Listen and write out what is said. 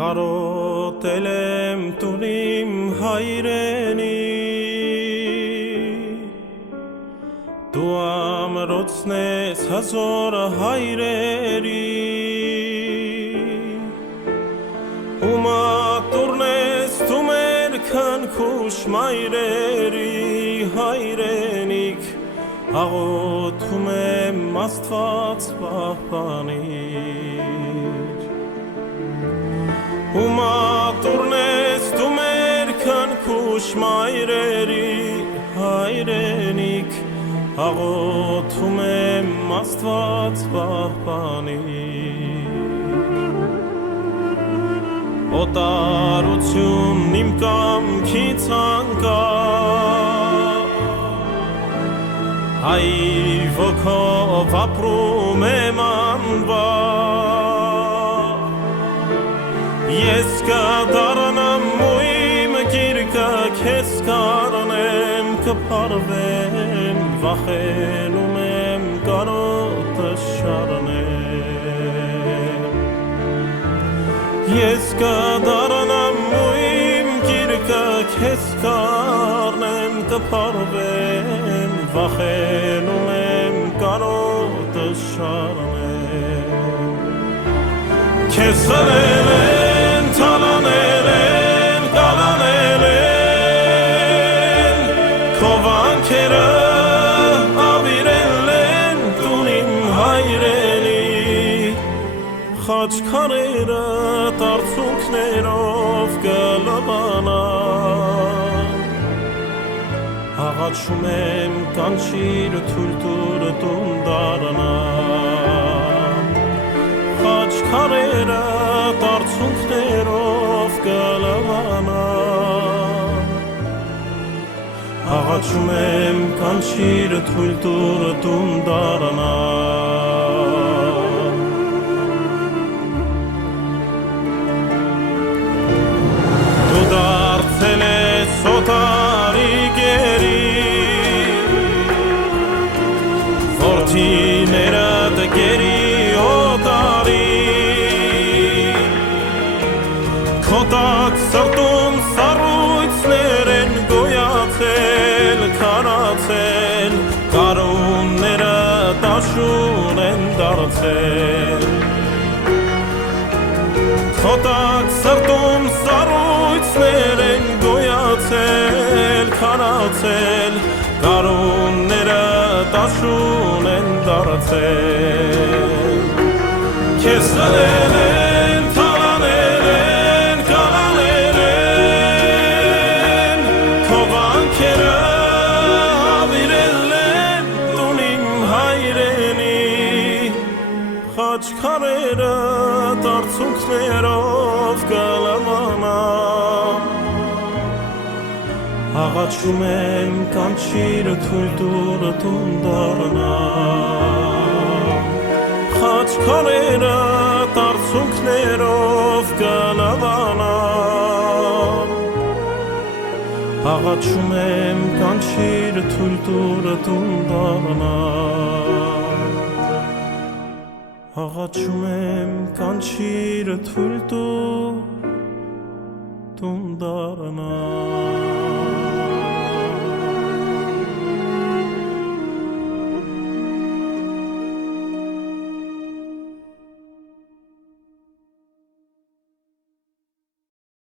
Կարոտել եմ տունիմ հայրենի Դու ամրոցն ես հազոր հայրերի Ու մատուրն ես դու մեր քնքուշ մայրերի հայրենիք Աղոթում եմ Աստված պահպանիր Ու մատուրն ես դու մեր քնքուշ մայրերի հայրենիք Աղոթում եմ Աստված պահպանիր Օտարությունն իմ կամքից անկավ Հայր ոգով ապրում եմ անվար Ես կդառնամ ու իմ գիրկը քեզ կանեմ կփարվեմ Վախենում եմ կարոտը շարնեմ Ես կդառնամ ու իմ գիրկը քեզ կանեմ կփարվեմ Վախենում եմ կարոտը շարնեմ Քեզ խլել են, թալանել են, կալանել են Քո վանքերը ավիրել են տունիմ հայրենի Խաչքարերը տարցունքներով կլվանան Աղաչում եմ կանչիր թույլ տուր տուն դառնամ Խաչքարերը տարցունքներով կլվանան Աղաչում եմ կանչիր թույլ տուր տուն դառնամ Դու դարձել ես օտարի գերի Որդիներդ գերի օտարի Քո տակ սրտում սառույցներ են գոյացել, քարացել Կարունները տաշուն են դարձել Քո տակ սրտում սառույցներ են գոյացել, քարացել Կարունները տաշուն են դարձել Քեզ խլել են, թալանել են, կալանել են Քո վանքերը ավիրել են տունիմ հայրենի Խաչքարերը տարցունքներով կլվանան Աղաչում եմ կանչիր թույլ տուր տուն դառնամ Խաչքարերը տարցունքներով կլվանան Աղաչում եմ կանչիր թույլ տուր տուն դառնամ Աղաչում եմ կանչիր թույլ տուր տուն դառնամ